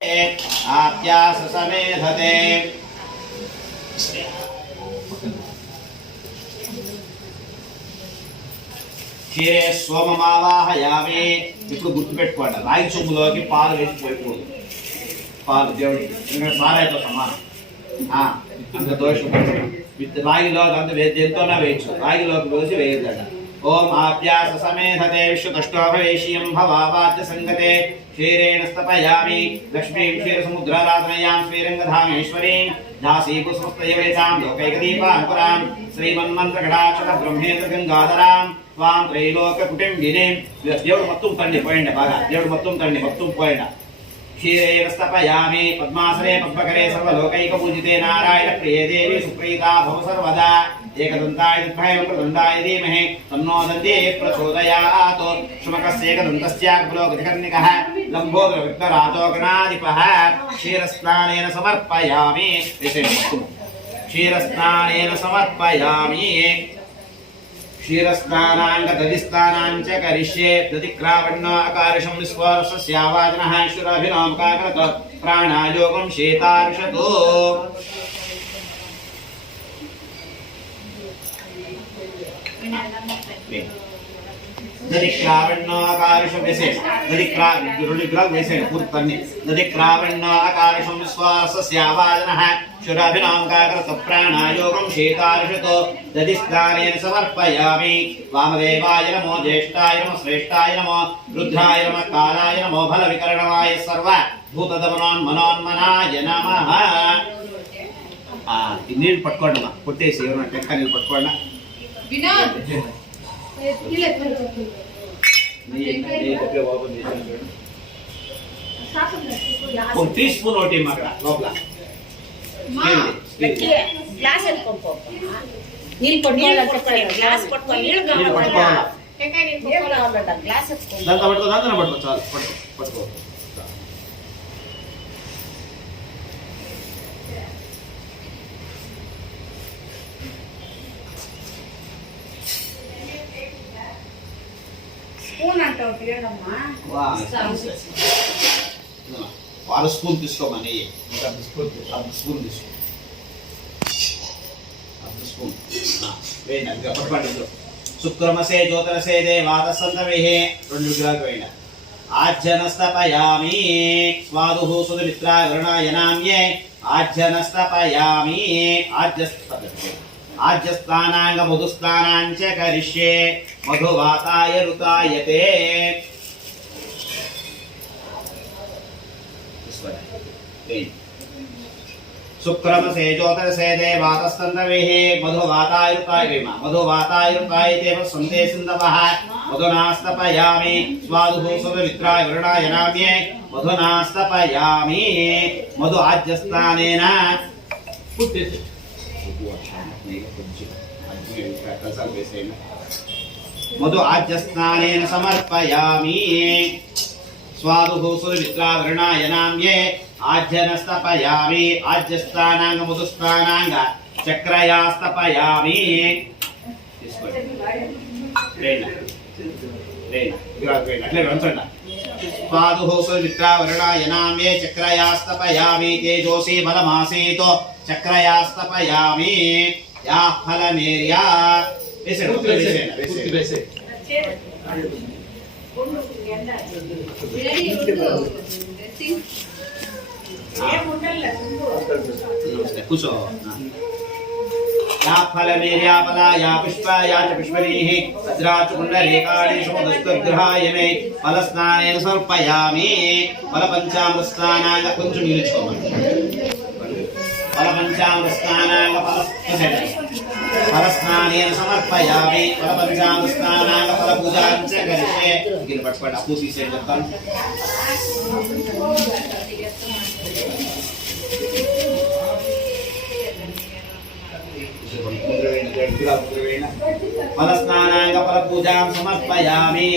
आप्यास समेधते క్షీరే సోమమావాహయామి. ఇప్పుడు గుర్తుపెట్టుకోండి, రాగి సొమ్ములోకి పాలు వేసి పోయకూడదు. పాలు దేవుడికి ఎందుకంటే సారాయితో సమానం. అంత దోషం రాగిలోకి అంత దేంతోనే వేయచ్చు, రాగిలోకి వేసి వేయద్దండి. ఓం ఆప్యాస సಮೇధతే విశ్వదష్టోభవేశీయం భవావాద్య సంగతే క్షీరేణ స్తపయామి లక్ష్మీం క్షీరసముద్రారాధనయాం శ్రీరంగధామేశ్వరీం దాసీకుస్మస్తయవేతాం లోకైకదీపాంకురాం శ్రీమన్మంత్రకటాక్షత బ్రహ్మేంద్ర గంగాధరాం త్వాం త్రైలోక కుటుంబినీం. దేవుడు మొత్తం తండి పోయండి, బాగా దేవుడు మొత్తం తండి మొత్తం పోయండి. क्षीरेण स्तपयामि पद्मासने पद्मकरे सर्वलोकैकपूजिते नारायण प्रिये देवी सुप्रीता भव सर्वदा. एकदन्ताय विद्महे वक्रतुण्डाय धीमहि तन्नो दन्ती प्रचोदयात्. शुमकस्यैकदन्तस्याग्रलोकधिकर्णिकः लम्बोदरविघ्नराजो गणाधिपः. क्षीरस्नानेन समर्पयामि क्षीरस्नानेन समर्पयामि. क्षीरस्नानांग दधिस्नानांच करिष्ये दधिक्रावण्णाकारिशं निस्वारसस्यावाजनः ईश्वराभिनामकाकृत प्राणायोगं शेतार्षतो. दधिक्रावण्णाकारिशं वैसे दधिक्रावण्णाकारिशं वैसे पूर्तन्ने दधिक्रावण्णाकारिशं निस्वारसस्यावाजनः शुराभिनामकाकृत प्राणायोगं शेतार्षतो. दधिस्नानेन समर्पयामि. वामदेवाय नमो ज्येष्ठाय नमो श्रेष्ठाय नमो रुद्राय नमः कालाय नमो फलविकरणवाय सर्वभूतदमनोन्मनोन्मनाय नमः. నీళ్ళు పట్టుకోండి, కొట్టేసి ఎవరైనా టెక్క నీళ్ళు పట్టుకోండి. ఒక టీ స్పూన్ ఒకటి అక్కడ లోపల నీళ్ళు పట్టుకోవాలి. చాలు పట్టుకో. స్పూన్ అంటావు తీయడమ్మా. వారు స్పూన్ తీసుకోమని స్పూన్ తీసుకో. శుక్రమసే జ్యోతిరసే దేవాతసంతవేః. 2 విగ్రహాలు వేయండి. ఆజ్జనస్తపయామి స్వాదుః సుమిత్రాయ వరుణాయనామ్యే ఆజ్జనస్తపయామి. ఆజ్యస్థానాంగ మధుస్థానాంచ కరిష్యే మధువాతాయ ఋతాయతే. शुक्रमसे ज्योतिरसे देवातस्तन्तवेः मधुवातायुताय मधुवातायुतायते सन्देशिन्दवः. मधुनास्तपयामि स्वादुः सुमित्राय वरुणायनाम्ये मधुनास्तपयामि. मधु आज्यस्नानेन मधु आज्यस्नानेन समर्पयामि. स्वादुः सुमित्रा वरुणायनाम्ये आज्यनस्तपयामि. आज्यस्थानांग मधुस्थानांग चक्रयास्तपयामि. स्वादुः सुमित्रा वरुणायनाम्ये चक्रयास्तपयामि. तेजोषि बलमासीतो चक्रयास्तपयामि. या फलमेर्या कुशो या फलमेर्यापदा या पुष्पा या च पुष्परीः वज्राच कुण्डलेकाणि समुदस्तग्रहाय मे फलस्नानेन समर्पयामि. फलपञ्चामृतस्नानांग కొంచెం నిలుచుకోమని फलपञ्चामृतस्नानांग फलस्नानेन समर्पयामि. फलपञ्चामृतस्नानांग फलपूजाञ्च करिष्ये. गिल पटपट पूसी से చెప్తాను. फलस्नानांग फलपूजां समर्पयामि.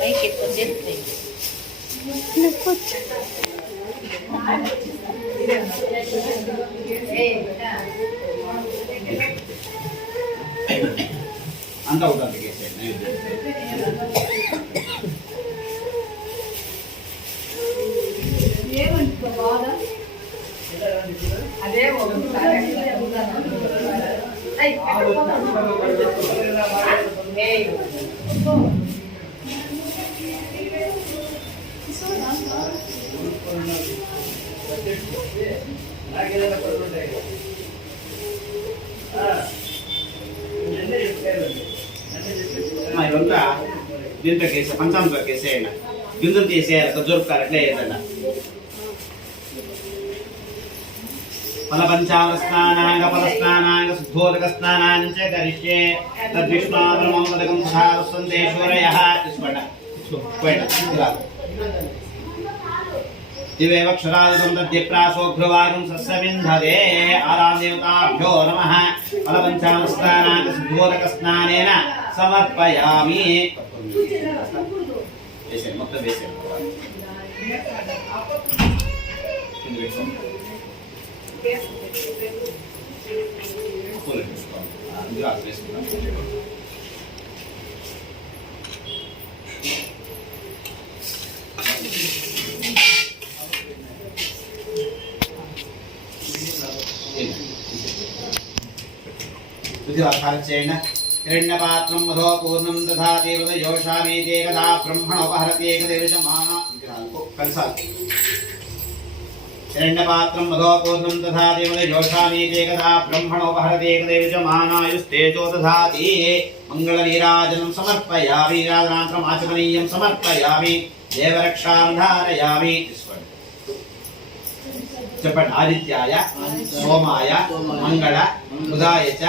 Hay que poner అంతా అవుతుంది కేసేయండి. అదే ఇవంతా దీంట్లో కేసే పంచామృతం కేసేయండి. గింజలు తీసేయాలి, జరుపుతారు అట్లే ఏదన్నా. ఫలపంచామృస్నానాంగ ఫలస్నానాంగ శుద్ధోదక స్నానాన్ని చ కరిష్యే. తద్విష్ణావరమం పదకం సహారస్వందేశ్వరయః. తీసుకోండి. దివేవ క్షరాదికం తద్యప్రాసోఘ్రవాగం సస్యవింధదే. ఆరాదేవతాభ్యో నమః. ఫలపంచామృస్నానాంగ శుద్ధోదక స్నానేన సమర్పయామి. వేసేయండి, మొత్తం వేసేయండి. చేయండి. హిరణ్యపాత్రం మధో పూర్ణం దధాతి యోషామీతే కదా బ్రహ్మణోపహరతే కదేశమాన. కలిసాలి. హిరణ్యపాత్రం మధో పూర్ణం దధాతి యోషామీతే కదా బ్రహ్మణోపహరతే కదేశమానాయుస్తేజో దధాతి. మంగళనీరాజనం సమర్పయామి. నీరాజనాంతరం ఆచమనీయం సమర్పయామి. దేవరక్షాం ధారయామి. చెప్పండి. ఆదిత్యాయ సోమాయ మంగళ బుధాయ చ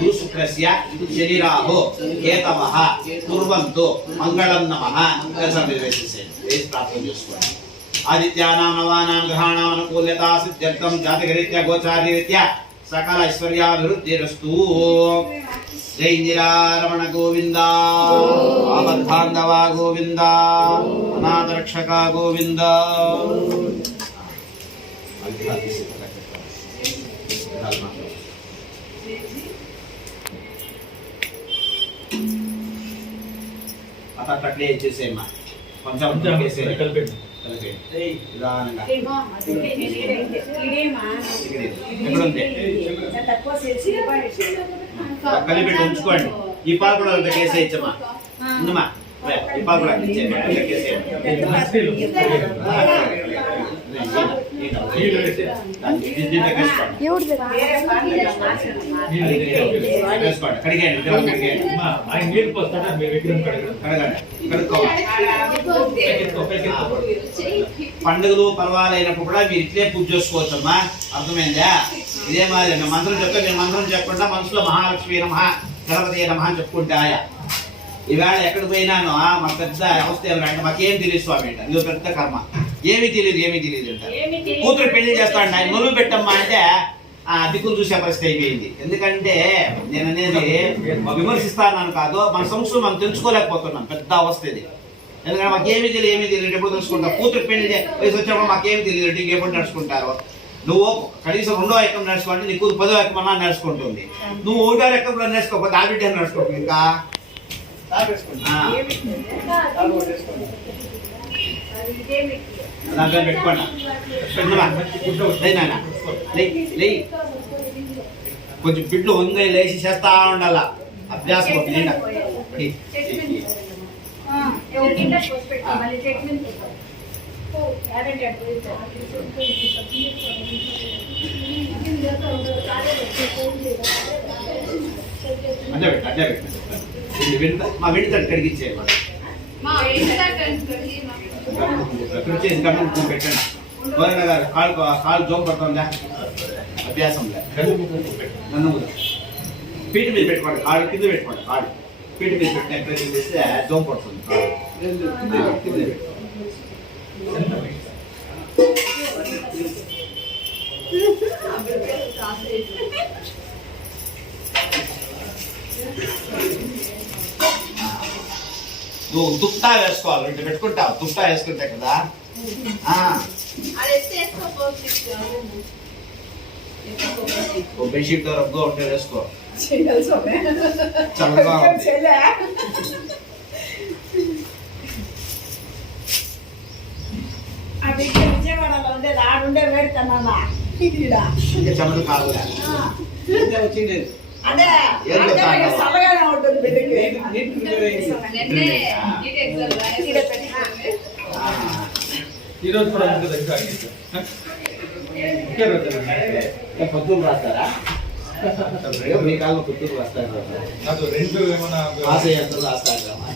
గురుశుక్రస్య శనిరాహో కేతవః కుర్వంతు మంగళం నమః. వేసి ప్రార్థన చేసుకోండి. ఆదిత్యానాం నవానాం గ్రహాణాం అనుకూల్యతా సిద్ధ్యర్థం జాతకరీత్యా గోచారీత్యా సకల ఐశ్వర్యాభివృద్ధిరస్తు. జై ఇందిరారమణ గోవింద. ఆపద్బాంధవ గోవింద. అనాథరక్షక గోవింద. అట్లే చేసేమ్మా. కొంచెం నిదానంగా. ఎక్కడుంది కలిపెట్టి ఉంచుకోండి. ఈ పాలు కూడా కేసేయచ్చమ్మా. ఉందమ్మా, ఈ పాలు కూడా పండుగలు పర్వాలైనప్పుడు కూడా మీరు ఇట్లే పూజ చేసుకోవచ్చమ్మా. అర్థమైందా? ఇదే మాదిరి మంత్రం చెప్తే మీరు మంత్రం చెప్పకుండా మనసులో మహాలక్ష్మి నమః గణపతి నమః అని చెప్పుకుంటే ఆయా. ఈవేళ ఎక్కడికి పోయినాను మా పెద్ద అవస్థ ఏమంటే మాకేం తెలియదు స్వామి అంట. ఇదో పెద్ద కర్మ. ఏమీ తెలియదు అంట. కూతురు పెళ్లి చేస్తాడు ఆయన మొదలు పెట్టమ్మా అంటే దిక్కులు చూసే పరిస్థితి అయిపోయింది. ఎందుకంటే నేను అనేది విమర్శిస్తాను కాదు, మన సంస్కృతి మనం తెలుసుకోలేకపోతున్నాం. పెద్ద అవస్థ ఇది. ఎందుకంటే మాకేమీ తెలియదు ఎప్పుడు తెలుసుకుంటాం. కూతురు పెళ్లి వయసు వచ్చినప్పుడు మాకేమీ తెలియదు ఇంకెప్పుడు నడుచుకుంటారు. నువ్వు కనీసం 2వ ఎక్కం నడుచుకోండి, నీ కూతురు 10వ ఎక్కమన్నా నడుచుకుంటుంది. నువ్వు 1వ ఎక్కం నడుచుకోకపోతే ఆ బిడ్డ నడుచుకోకు. ఇంకా దాంట్లో పెట్టుకోండి. కొంచెం బిడ్డలు వంగ లేచి చేస్తా ఉండాల. అభ్యాసం నిండా అట్లా పెట్టు. మా వెండి కడిగిచ్చేయాలి. పెట్టండి. కాళ్ళు జోం పడుతుందా అభ్యాసంలో. నన్ను పీట మీద పెట్టుకోండి. కాళ్ళు కింద పెట్టుకోండి. కాళ్ళు పీట మీద పెట్టిన ఎక్కడ చేస్తే జోం పడుతుంది. నువ్వు దుప్పటా వేసుకోవాలి. ఇటు పెట్టుకుంటావు. దుప్పటా వేసుకుంటే కదా ఆ, ఓ బెడ్షీట్ తో రగ్గా ఉంటే వేసుకో, చల్లగా ఉంది. విజయవాడలో ఉండేది ఆడుండే వేడుకన్నా ఇంకా చెమటలు కాదులే. ఇంకా వచ్చింది. అంటే ఏం చెప్తాను? చల్లగానే ఉంటుంది బిడ్డకి ఆ, ఈరోజు కూడా ఉంటుంది ఇంకా ఒకే రోజు ఇంకా పొద్దులు రాస్తారా? మీ కాలంలో పొద్దులు రాస్తారు కదా. నాకు రెండు ఏమన్నా పాస్ అయ్యేందుకు రాస్తారు కదా.